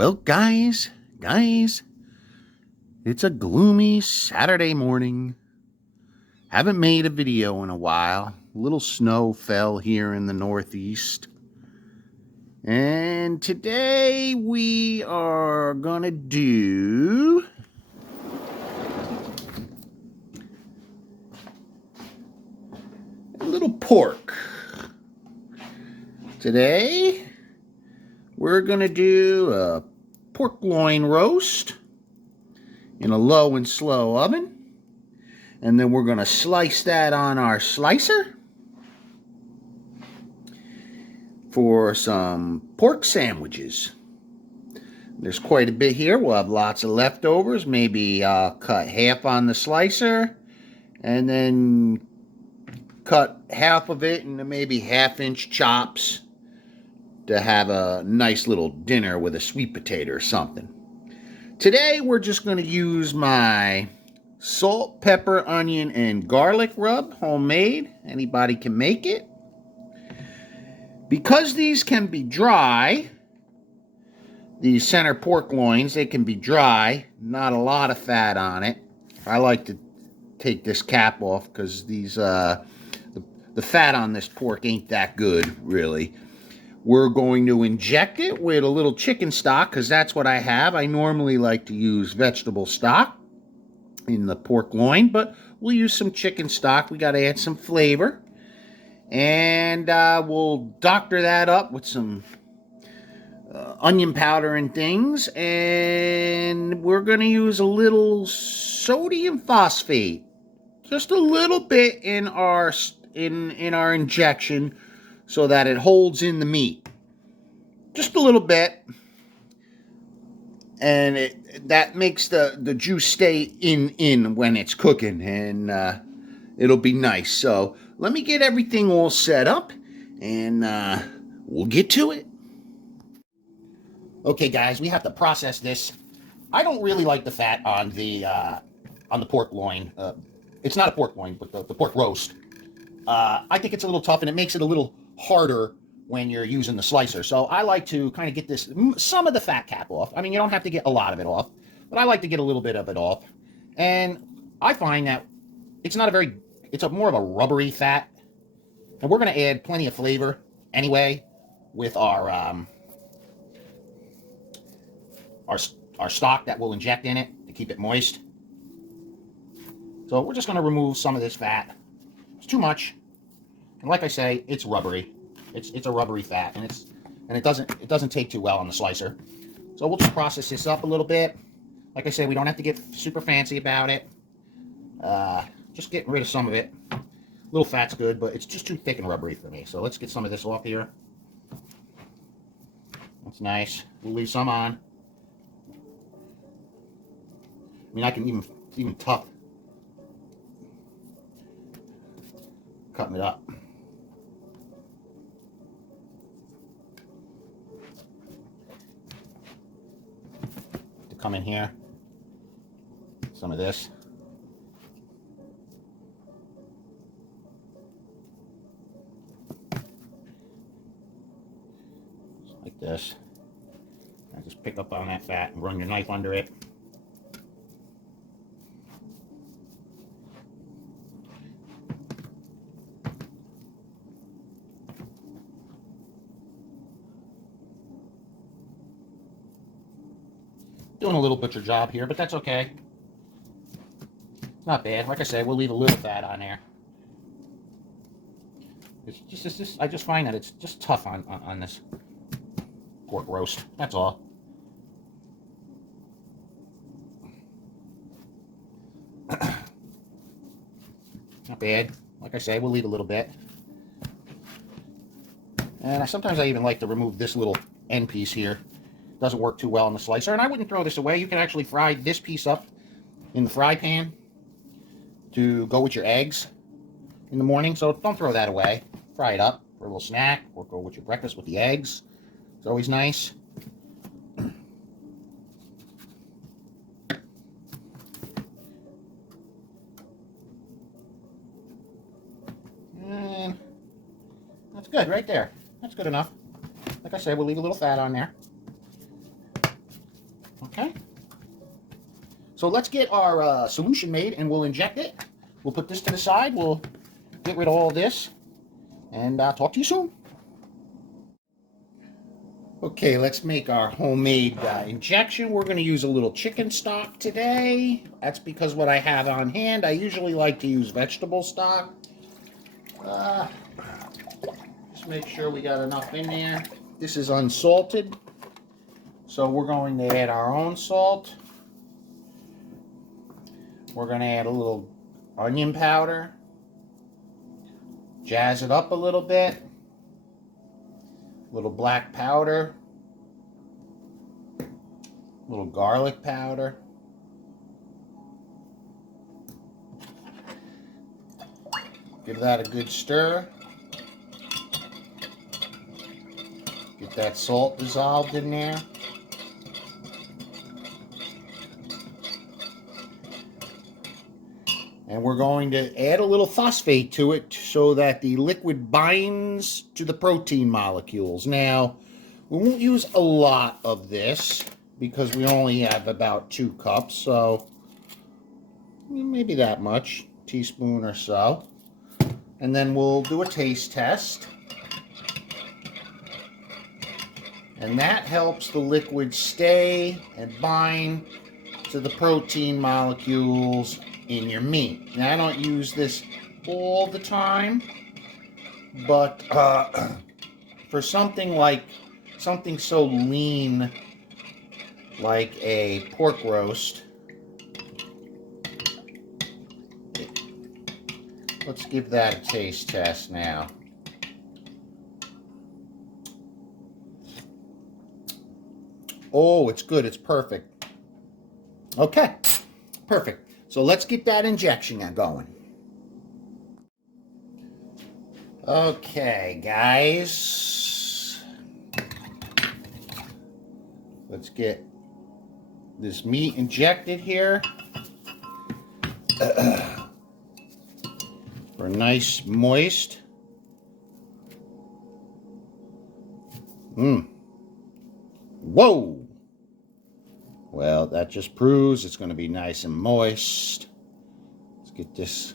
Well, guys, it's a gloomy Saturday morning. Haven't made a video in a while. A little snow fell here in the Northeast. And today we are gonna do a little pork. Today we're gonna do a pork loin roast in a low and slow oven. And then we're going to slice that on our slicer for some pork sandwiches. There's quite a bit here. We'll have lots of leftovers. Maybe cut half on the slicer and then cut half of it into maybe half-inch chops to have a nice little dinner with a sweet potato or something. Today we're just going to use my salt, pepper, onion, and garlic rub, homemade. Anybody can make it. Because these can be dry, these center pork loins, they can be dry, not a lot of fat on it. I like to take this cap off because these the fat on this pork ain't that good, really. We're going to inject it with a little chicken stock because that's what I have. I normally like to use vegetable stock in the pork loin, but we'll use some chicken stock. We got to add some flavor. And we'll doctor that up with some onion powder and things. And we're going to use a little sodium phosphate. Just a little bit in our injection so that it holds in the meat. Just a little bit. And that makes the juice stay in when it's cooking, and it'll be nice. So let me get everything all set up, and we'll get to it. Okay, guys, we have to process this. I don't really like the fat on the pork loin. It's not a pork loin, but the pork roast. I think it's a little tough, and it makes it a little harder when you're using the slicer. So I like to kind of get some of the fat cap off. I mean, you don't have to get a lot of it off, but I like to get a little bit of it off. And I find that it's more of a rubbery fat. And we're going to add plenty of flavor anyway with our stock that we'll inject in it to keep it moist. So we're just going to remove some of this fat. It's too much. And like I say, it's rubbery. It's a rubbery fat, and it doesn't take too well on the slicer. So we'll just process this up a little bit. Like I say, we don't have to get super fancy about it. Just getting rid of some of it. A little fat's good, but it's just too thick and rubbery for me. So let's get some of this off here. That's nice. We'll leave some on. I mean, I can even tough cutting it up. Come in here, some of this. Just like this. And just pick up on that fat and run your knife under it. Doing a little butcher job here, but that's okay. It's not bad. Like I said, we'll leave a little fat on there. It's just I just find that it's just tough on this pork roast. That's all. Not bad. Like I say, we'll leave a little bit. And sometimes I even like to remove this little end piece here. Doesn't work too well on the slicer, and I wouldn't throw this away. You can actually fry this piece up in the fry pan to go with your eggs in the morning, so don't throw that away. Fry it up for a little snack, or go with your breakfast with the eggs. It's always nice. And that's good right there. That's good enough. Like I said, we'll leave a little fat on there. Okay. So let's get our solution made and we'll inject it. We'll put this to the side. We'll get rid of all this and talk to you soon. Okay, let's make our homemade injection. We're going to use a little chicken stock today. That's because what I have on hand. I usually like to use vegetable stock. Just make sure we got enough in there. This is unsalted, so we're going to add our own salt. We're going to add a little onion powder. Jazz it up a little bit. A little black powder. A little garlic powder. Give that a good stir. Get that salt dissolved in there. And we're going to add a little phosphate to it so that the liquid binds to the protein molecules. Now, we won't use a lot of this because we only have about 2 cups, so maybe that much, teaspoon or so. And then we'll do a taste test. And that helps the liquid stay and bind to the protein molecules in your meat. Now, I don't use this all the time, but for something so lean like a pork roast, let's give that a taste test now. Oh, it's good. It's perfect. Okay, perfect. So let's get that injection going. Okay, guys. Let's get this meat injected here. For nice moist. Whoa! Well, that just proves it's going to be nice and moist. Let's get this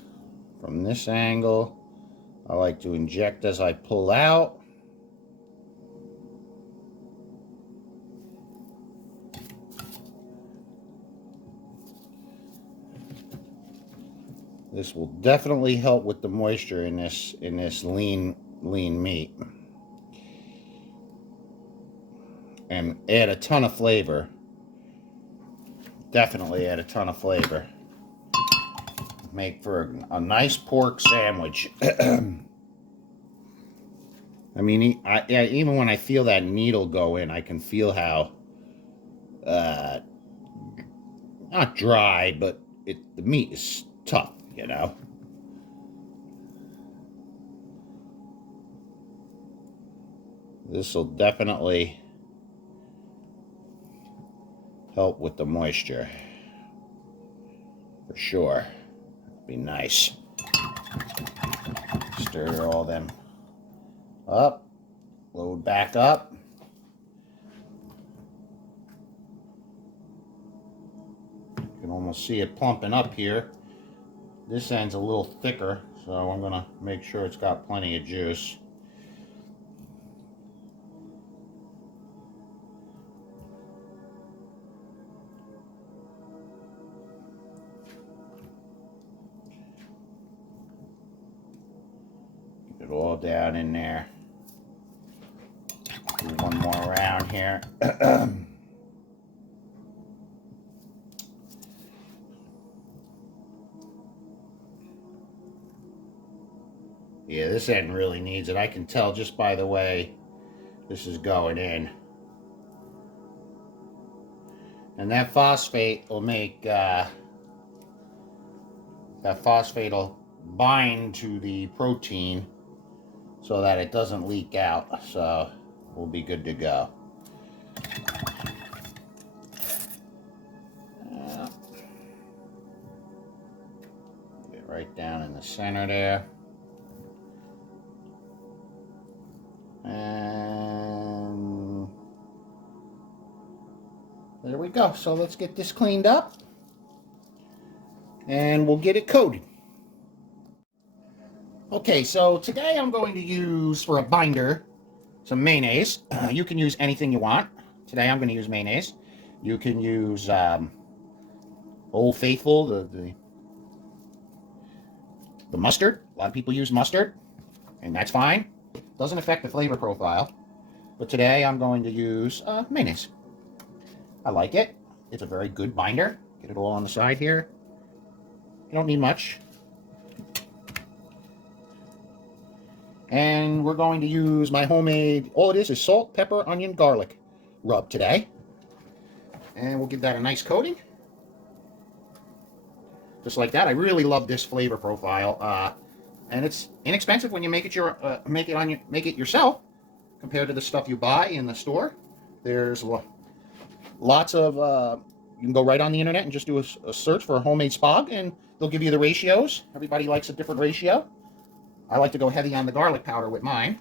from this angle. I like to inject as I pull out. This will definitely help with the moisture in this lean meat. And add a ton of flavor. Definitely add a ton of flavor. Make for a nice pork sandwich. I mean, even when I feel that needle go in, I can feel how not dry, but the meat is tough, you know. This will definitely help with the moisture, for sure. Be nice. Stir all them up. Load back up. You can almost see it plumping up here. This end's a little thicker, so I'm gonna make sure it's got plenty of juice. Get it all down in there. Do one more round here. Yeah, this end really needs it. I can tell just by the way this is going in. And that phosphate will make, that phosphate will bind to the protein so that it doesn't leak out. So we'll be good to go. Get right down in the center there. And There we go. So let's get this cleaned up and we'll get it coated. Okay, so today I'm going to use, for a binder, some mayonnaise. You can use anything you want. Today I'm going to use mayonnaise. You can use Old Faithful, the mustard. A lot of people use mustard, and that's fine. Doesn't affect the flavor profile. But today I'm going to use mayonnaise. I like it. It's a very good binder. Get it all on the side here. You don't need much. And we're going to use my homemade, all it is salt, pepper, onion, garlic rub today. And we'll give that a nice coating. Just like that. I really love this flavor profile. And it's inexpensive when you make it make it yourself compared to the stuff you buy in the store. There's lots of you can go right on the internet and just do a search for a homemade spag, and they'll give you the ratios. Everybody likes a different ratio. I like to go heavy on the garlic powder with mine.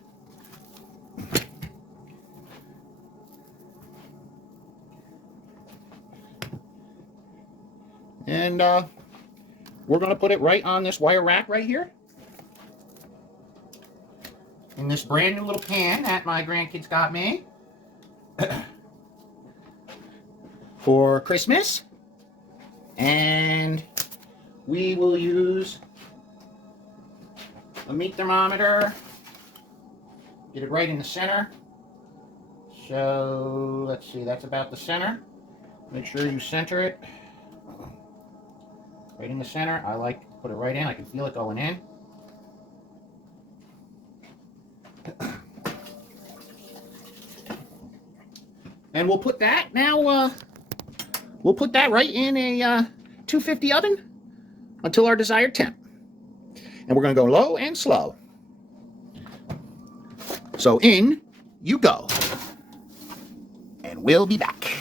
And we're going to put it right on this wire rack right here. In this brand new little pan that my grandkids got me for Christmas. And we will use a meat thermometer. Get it right in the center. So let's see, that's about the center. Make sure you center it right in the center. I like to put it right in. I can feel it going in. And we'll put that now, we'll put that right in a 250 oven until our desired temp. And we're going to go low and slow. So in you go. And we'll be back.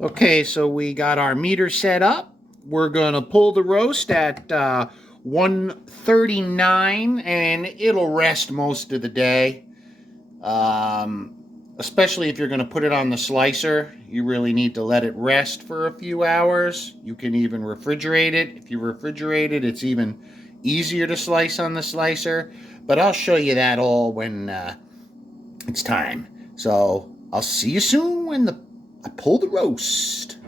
Okay, so we got our meter set up. We're going to pull the roast at 139, and it'll rest most of the day. Especially if you're going to put it on the slicer, you really need to let it rest for a few hours. You can even refrigerate it. If you refrigerate it, it's even easier to slice on the slicer. But I'll show you that all when it's time. So I'll see you soon when I pull the roast.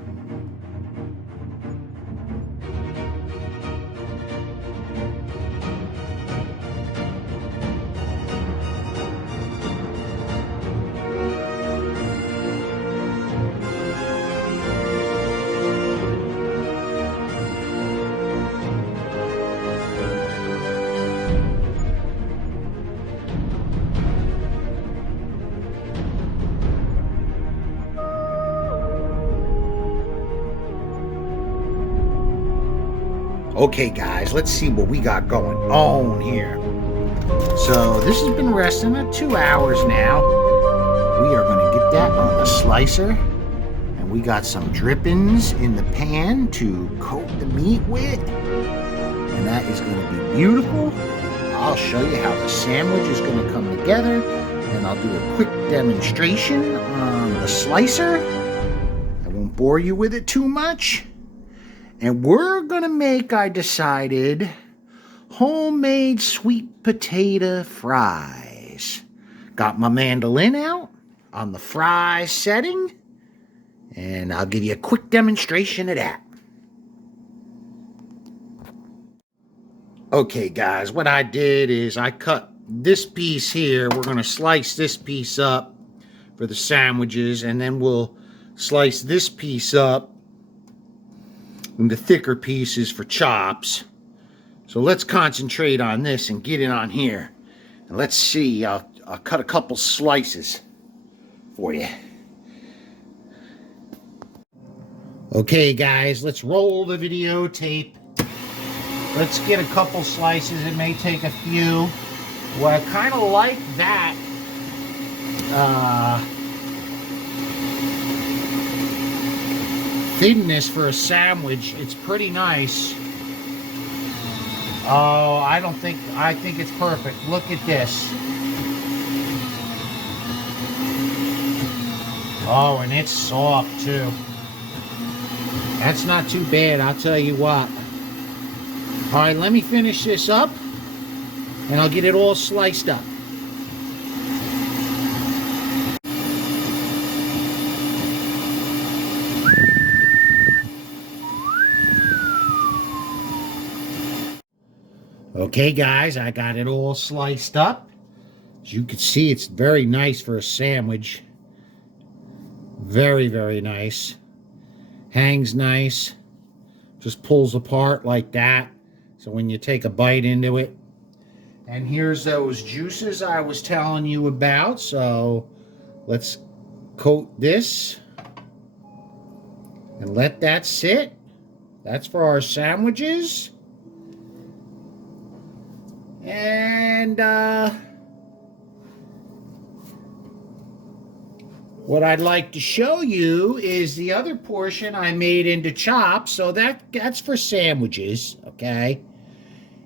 Okay, guys, let's see what we got going on here. So this has been resting at 2 hours now. We are going to get that on the slicer. And we got some drippings in the pan to coat the meat with. And that is going to be beautiful. I'll show you how the sandwich is going to come together. And I'll do a quick demonstration on the slicer. I won't bore you with it too much. And we're going to make, I decided, homemade sweet potato fries. Got my mandolin out on the fry setting. And I'll give you a quick demonstration of that. Okay, guys, what I did is I cut this piece here. We're going to slice this piece up for the sandwiches. And then we'll slice this piece up and the thicker pieces for chops. So let's concentrate on this and get it on here. And let's see, I'll cut a couple slices for you. Okay, guys, let's roll the videotape. Let's get a couple slices. It may take a few. Well, I kind of like that. Thinness for a sandwich. It's pretty nice. Oh, I think it's perfect. Look at this. Oh, and it's soft too. That's not too bad, I'll tell you what. All right, let me finish this up, and I'll get it all sliced up. Okay, guys, I got it all sliced up. As you can see, it's very nice for a sandwich. Very, very nice. Hangs nice. Just pulls apart like that. So when you take a bite into it. And here's those juices I was telling you about. So let's coat this and let that sit. That's for our sandwiches. And what I'd like to show you is the other portion I made into chops. So that's for sandwiches, okay?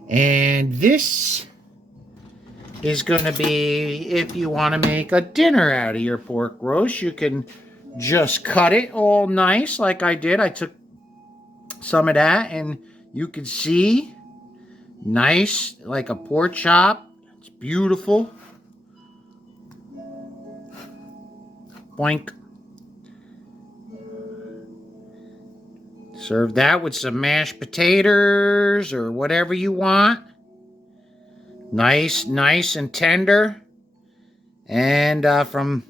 And this is going to be if you want to make a dinner out of your pork roast. You can just cut it all nice like I did. I took some of that, and you can see nice like a pork chop. It's beautiful. Boink. Serve that with some mashed potatoes or whatever you want. Nice and tender. And from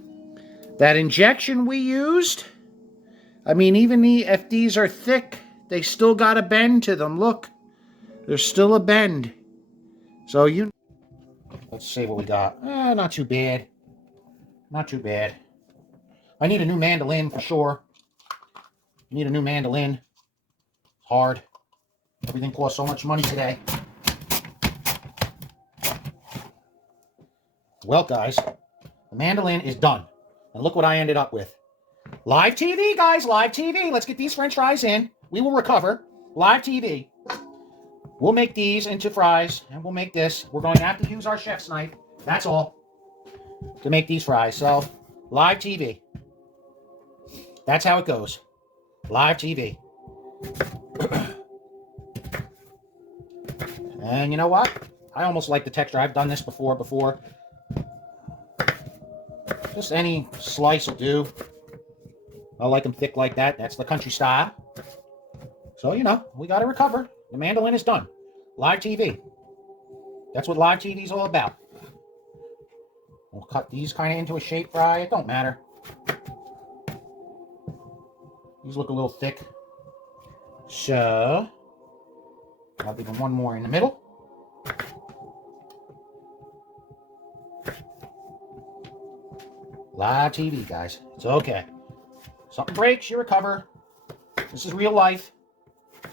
that injection we used, I mean, even if these are thick, they still got a bend to them. Look, there's still a bend. So let's see what we got. Not too bad. Not too bad. I need a new mandolin for sure. Need a new mandolin. It's hard. Everything costs so much money today. Well, guys, the mandolin is done. And look what I ended up with. Live TV, guys, live TV. Let's get these French fries in. We will recover. Live TV. We'll make these into fries, and we'll make this. We're going to have to use our chef's knife. That's all. To make these fries. So, live TV. That's how it goes. Live TV. And you know what? I almost like the texture. I've done this before. Just any slice will do. I like them thick like that. That's the country style. So, you know, we got to recover. The mandolin is done. Live TV. That's what live TV is all about. We'll cut these kind of into a shape fry. It don't matter. These look a little thick. So, I'll give them one more in the middle. Live TV, guys. It's okay. Something breaks, you recover. This is real life.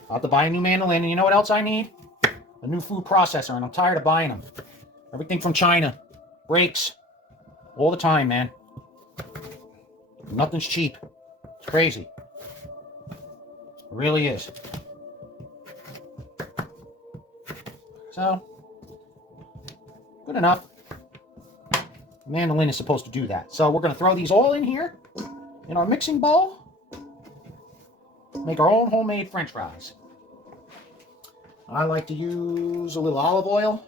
I'll have to buy a new mandolin, and you know what else I need? A new food processor, and I'm tired of buying them. Everything from China breaks all the time, man. Nothing's cheap. It's crazy. It really is. So, good enough. The mandolin is supposed to do that. So we're going to throw these all in here in our mixing bowl. Make our own homemade French fries. I like to use a little olive oil.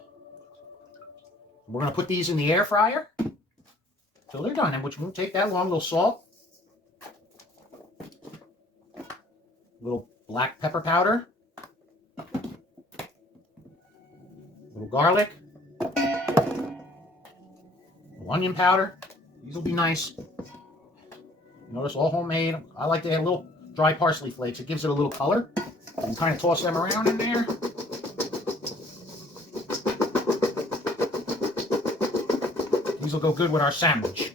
We're going to put these in the air fryer till they're done, which won't take that long. A little salt. A little black pepper powder. A little garlic. Onion powder. These will be nice. Notice all homemade. I like to add a little dry parsley flakes. It gives it a little color. You can kind of toss them around in there. These will go good with our sandwich.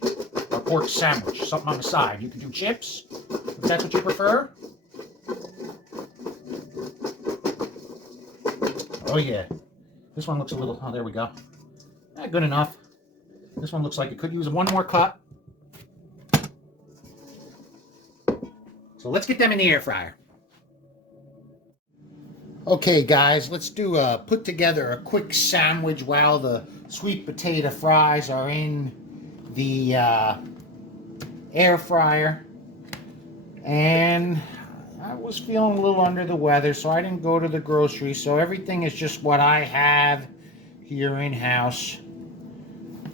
Our pork sandwich. Something on the side. You can do chips, if that's what you prefer. Oh yeah. This one looks a little, oh there we go. Good enough. This one looks like it could use one more cut. So let's get them in the air fryer. Okay guys, let's put together a quick sandwich while the sweet potato fries are in the air fryer. And I was feeling a little under the weather, so I didn't go to the grocery. So everything is just what I have here in house.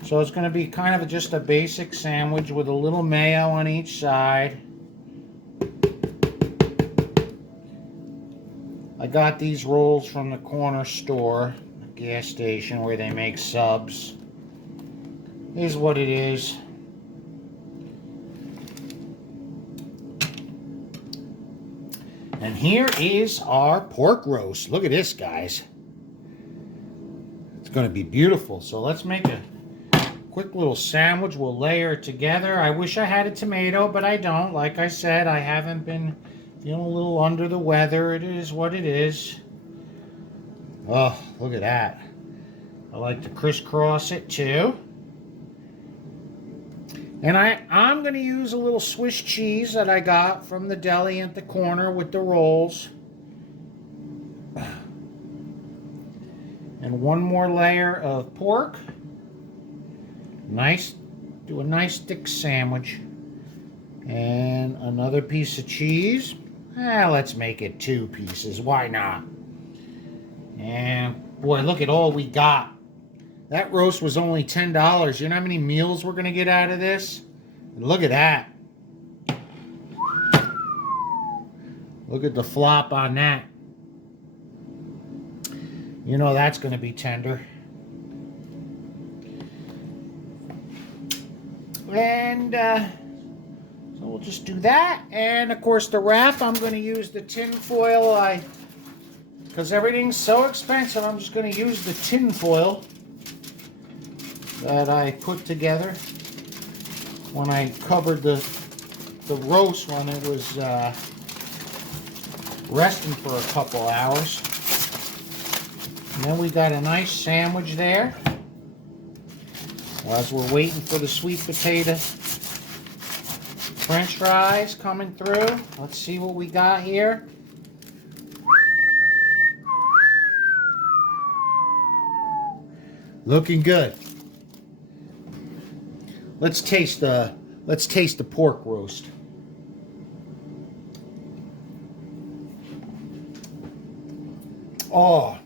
So it's going to be kind of just a basic sandwich with a little mayo on each side. I got these rolls from the corner store, the gas station where they make subs. Is what it is. And here is our pork roast. Look at this, guys. It's going to be beautiful. So let's make a quick little sandwich. We'll layer it together. I wish I had a tomato, but I don't. Like I said, I haven't been feeling a little under the weather. It is what it is. Oh, look at that. I like to crisscross it too. And I'm going to use a little Swiss cheese that I got from the deli at the corner with the rolls. And one more layer of pork. Nice, do a nice thick sandwich. And another piece of cheese. Let's make it 2 pieces. Why not? And boy, look at all we got. That roast was only $10. You know how many meals we're going to get out of this? And look at that. Look at the flop on that. You know that's going to be tender. And so we'll just do that. And of course the wrap, I'm going to use the tin foil. Because everything's so expensive, I'm just going to use the tin foil that I put together when I covered the roast when it was resting for a couple hours. And then we got a nice sandwich there. As we're waiting for the sweet potato French fries coming through. Let's see what we got here. Looking good. Let's taste the pork roast. Oh.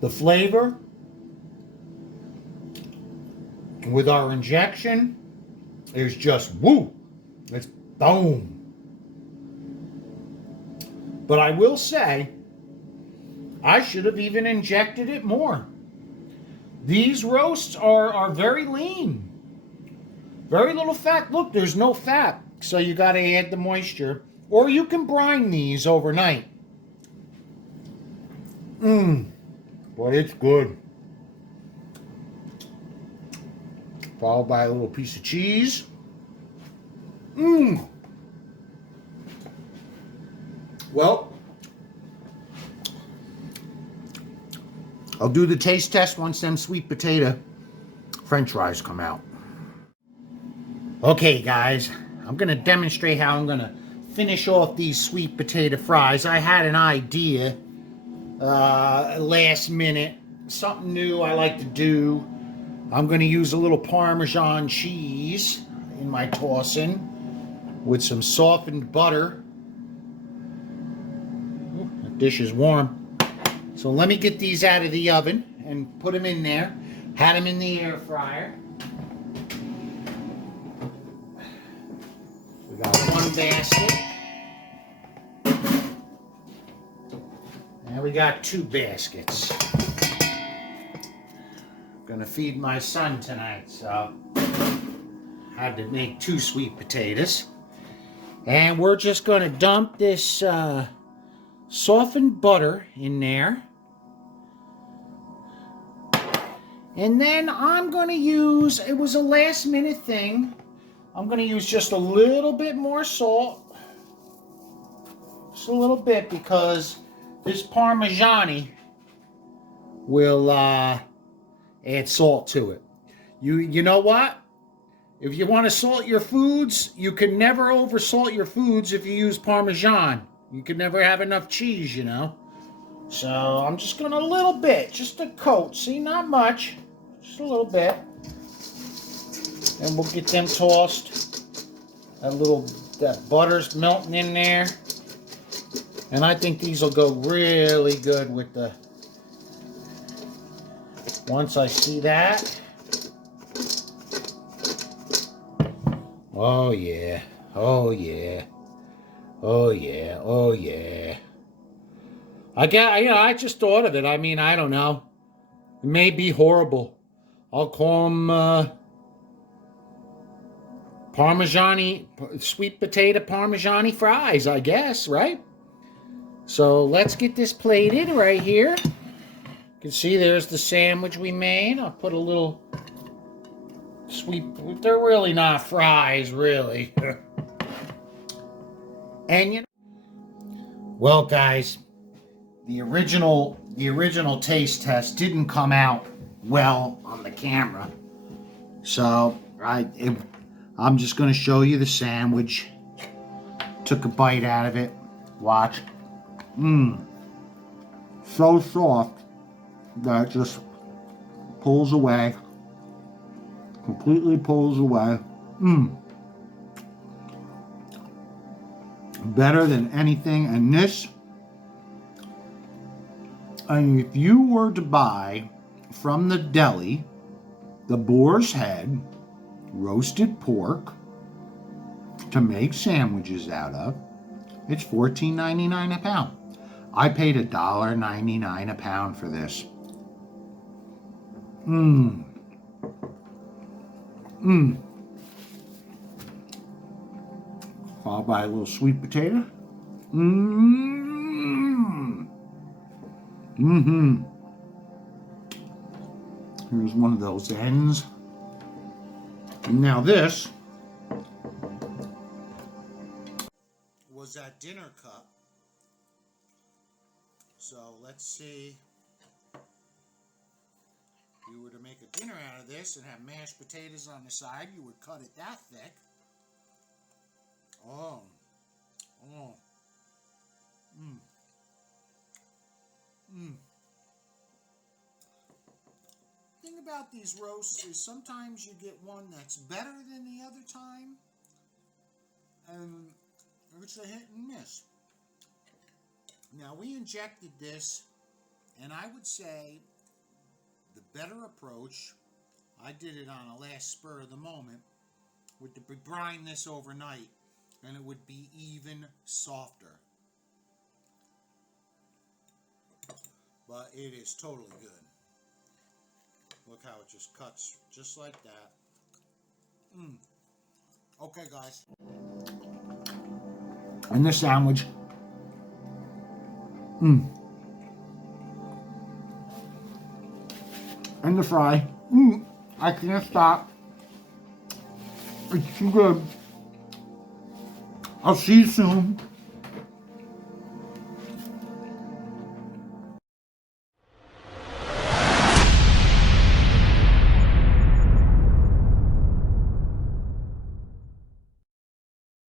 The flavor with our injection is just woo. It's boom. But I will say, I should have even injected it more. These roasts are very lean. Very little fat. Look, there's no fat. So you got to add the moisture. Or you can brine these overnight. But it's good. Followed by a little piece of cheese. Well, I'll do the taste test once them sweet potato French fries come out. Okay, guys, I'm going to demonstrate how I'm going to finish off these sweet potato fries. I had an idea last minute, something new I like to do. I'm going to use a little Parmesan cheese in my tossing with some softened butter. Ooh, that dish is warm. So let me get these out of the oven and put them in there. Had them in the air fryer. We got one basket. And we got 2 baskets. Gonna feed my son tonight, so had to make 2 sweet potatoes. And we're just gonna dump this softened butter in there. And then I'm gonna use, it was a last minute thing, I'm gonna use just a little bit more salt. Just a little bit, because this Parmesan will add salt to it. You know what? If you want to salt your foods, you can never oversalt your foods if you use Parmesan. You can never have enough cheese, you know. So I'm just going to a little bit, just a coat. See, not much, just a little bit. And we'll get them tossed. That butter's melting in there. And I think these will go really good with the, once I see that. Oh yeah, oh yeah, oh yeah, oh yeah. I just thought of it. I mean, I don't know. It may be horrible. I'll call them Parmesan-y, sweet potato Parmesan-y fries, I guess, right? So let's get this plated right here. You can see there's the sandwich we made. I'll put a little sweet, they're really not fries, really. And you know, well guys, the original taste test didn't come out well on the camera. So I'm just going to show you the sandwich. Took a bite out of it. Watch. So soft that it just pulls away. Completely pulls away. Better than anything. And this, and if you were to buy from the deli the boar's head roasted pork to make sandwiches out of, it's $14.99 a pound. I paid $1.99 a pound for this. Followed by a little sweet potato. Here's one of those ends. Now this was that dinner cup. So let's see. If you were to make a dinner out of this and have mashed potatoes on the side, you would cut it that thick. Oh. The thing about these roasts is sometimes you get one that's better than the other time, and it's a hit and miss. Now we injected this, and I would say the better approach, I did it on a last spur of the moment, would to brine this overnight, and it would be even softer. But it is totally good. Look how it just cuts just like that. Okay, guys. And this sandwich. And the fry. I can't stop. It's too good. I'll see you soon.